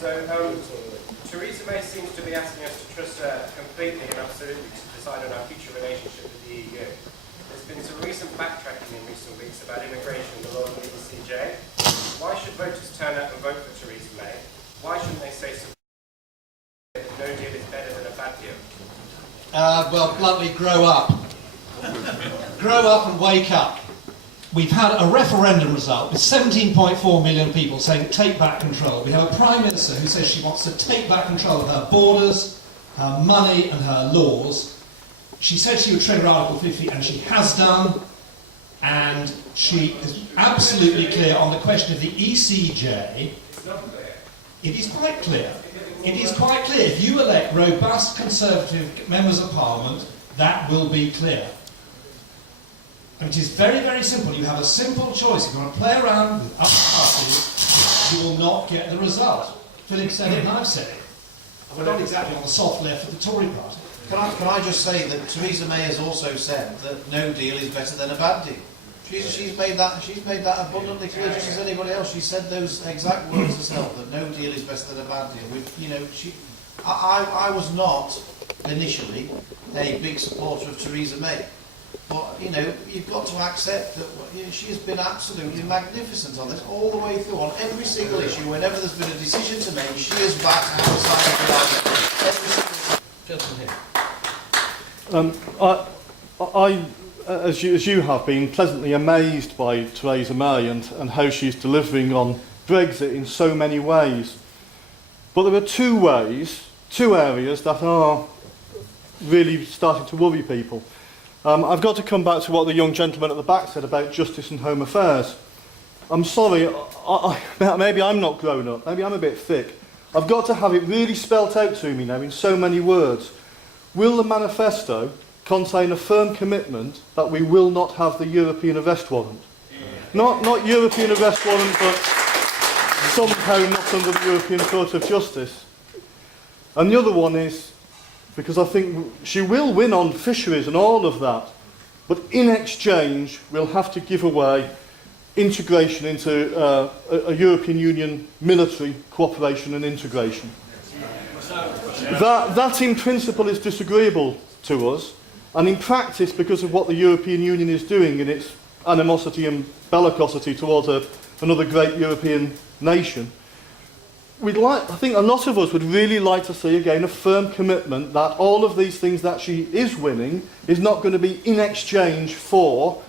So, Theresa May seems to be asking us to trust her completely and absolutely to decide on our future relationship with the EU. There's been some recent backtracking in recent weeks about immigration and the law of the ECJ. Why should voters turn out and vote for Theresa May? Why shouldn't they say something that no deal is better than a bad deal? Well, bluntly, grow up. Grow up and wake up. We've had a referendum result with 17.4 million people saying take back control. We have a Prime Minister who says she wants to take back control of her borders, her money and her laws. She said she would trigger Article 50 and she has done. And she is absolutely clear on the question of the ECJ. It's not clear. It is quite clear. It is quite clear. If you elect robust Conservative members of Parliament, that will be clear. And it is very, very simple. You have a simple choice. If you want to play around with other parties, you will not get the result. Philip said it and I've said it. We're not exactly on the soft left of the Tory party. Can I just say that Theresa May has also said that no deal is better than a bad deal. She's made that abundantly clear, just as anybody else. She said those exact words herself, that no deal is better than a bad deal. I was not initially a big supporter of Theresa May, but you've got to accept that she has been absolutely magnificent on this all the way through, on every single issue. Whenever there's been a decision to make, she is back outside of the argument. Every single gentleman here. As you have been, pleasantly amazed by Theresa May and how she's delivering on Brexit in so many ways. But there are two areas that are really starting to worry people. I've got to come back to what the young gentleman at the back said about justice and home affairs. I'm sorry, maybe I'm not grown up, maybe I'm a bit thick. I've got to have it really spelt out to me now in so many words. Will the manifesto contain a firm commitment that we will not have the European Arrest Warrant? Not European Arrest Warrant, but somehow not under the European Court of Justice. And the other one is, because I think she will win on fisheries and all of that, but in exchange we'll have to give away integration into a European Union military cooperation and integration. That in principle is disagreeable to us, and in practice, because of what the European Union is doing in its animosity and bellicosity towards another great European nation, I think a lot of us would really like to see again a firm commitment that all of these things that she is winning is not going to be in exchange for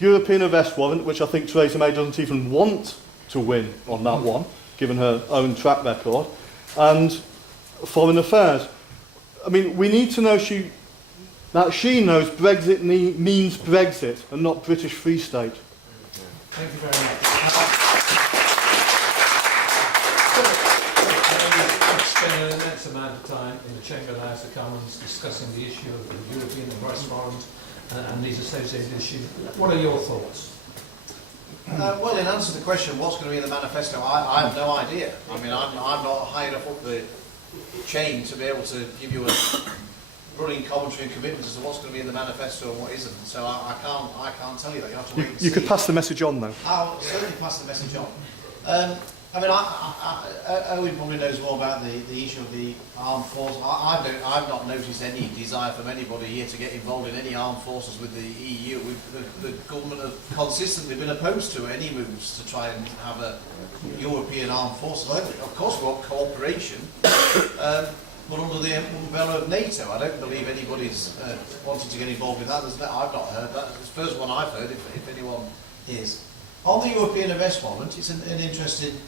European Arrest Warrant, which I think Theresa May doesn't even want to win on that one, given her own track record, and foreign affairs. I mean, we need to know that she knows Brexit means Brexit and not British Free State. Thank you very much. We've spent an immense amount of time in the Chamber of the House of Commons discussing the issue of the European Arrest Warrant and these associated issues. What are your thoughts? Well, in answer to the question, what's going to be in the manifesto, I have no idea. I mean, I'm not high enough up the chain to be able to give you a running commentary and commitment as to what's going to be in the manifesto and what isn't. So I can't tell you that. You have to wait and see. You could pass the message on, though. I'll certainly pass the message on. I mean, Owen probably knows more about the issue of the armed forces. I've not noticed any desire from anybody here to get involved in any armed forces with the EU. The government have consistently been opposed to any moves to try and have a European armed forces. Of course, we want cooperation, but under the umbrella of NATO. I don't believe anybody's wanting to get involved with that. I've not heard that. It's the first one I've heard, if anyone is. On the European Arrest Warrant, it's an interesting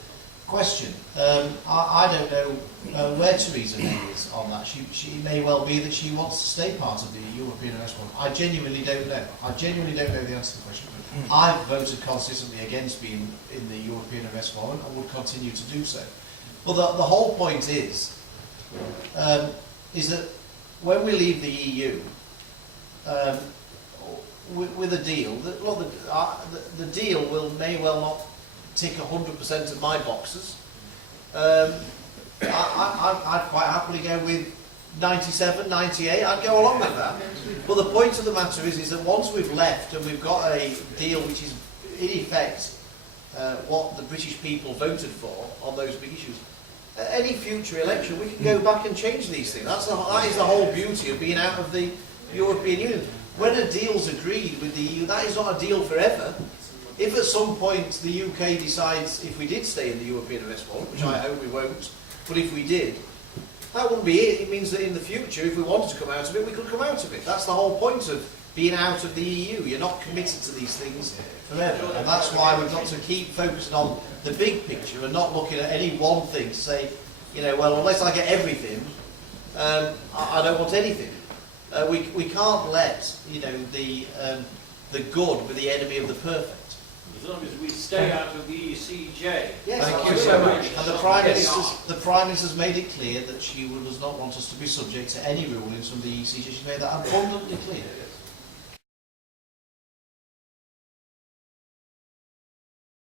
question. I don't know where Theresa May is on that. She may well be that she wants to stay part of the European Arrest Warrant. I genuinely don't know. I genuinely don't know the answer to the question. I've voted consistently against being in the European Arrest Warrant and would continue to do so. But the whole point is that when we leave the EU with a deal, the deal may well not tick 100% of my boxes. I'd quite happily go with 97, 98. I'd go along with that. But the point of the matter is that once we've left and we've got a deal which is in effect what the British people voted for on those big issues, any future election, we can go back and change these things. That is the whole beauty of being out of the European Union. When a deal's agreed with the EU, that is not a deal forever. If at some point the UK decides, if we did stay in the European Arrest Warrant, which I hope we won't, but if we did, that wouldn't be it. It means that in the future, if we wanted to come out of it, we could come out of it. That's the whole point of being out of the EU. You're not committed to these things forever. And that's why we've got to keep focusing on the big picture and not looking at any one thing to say, you know, well, unless I get everything, I don't want anything. We can't let, you know, the good be the enemy of the perfect. As long as we stay out of the ECJ. Yes, Thank you so much. And the Prime Minister's made it clear that she does not want us to be subject to any rulings from the ECJ. She made that abundantly clear.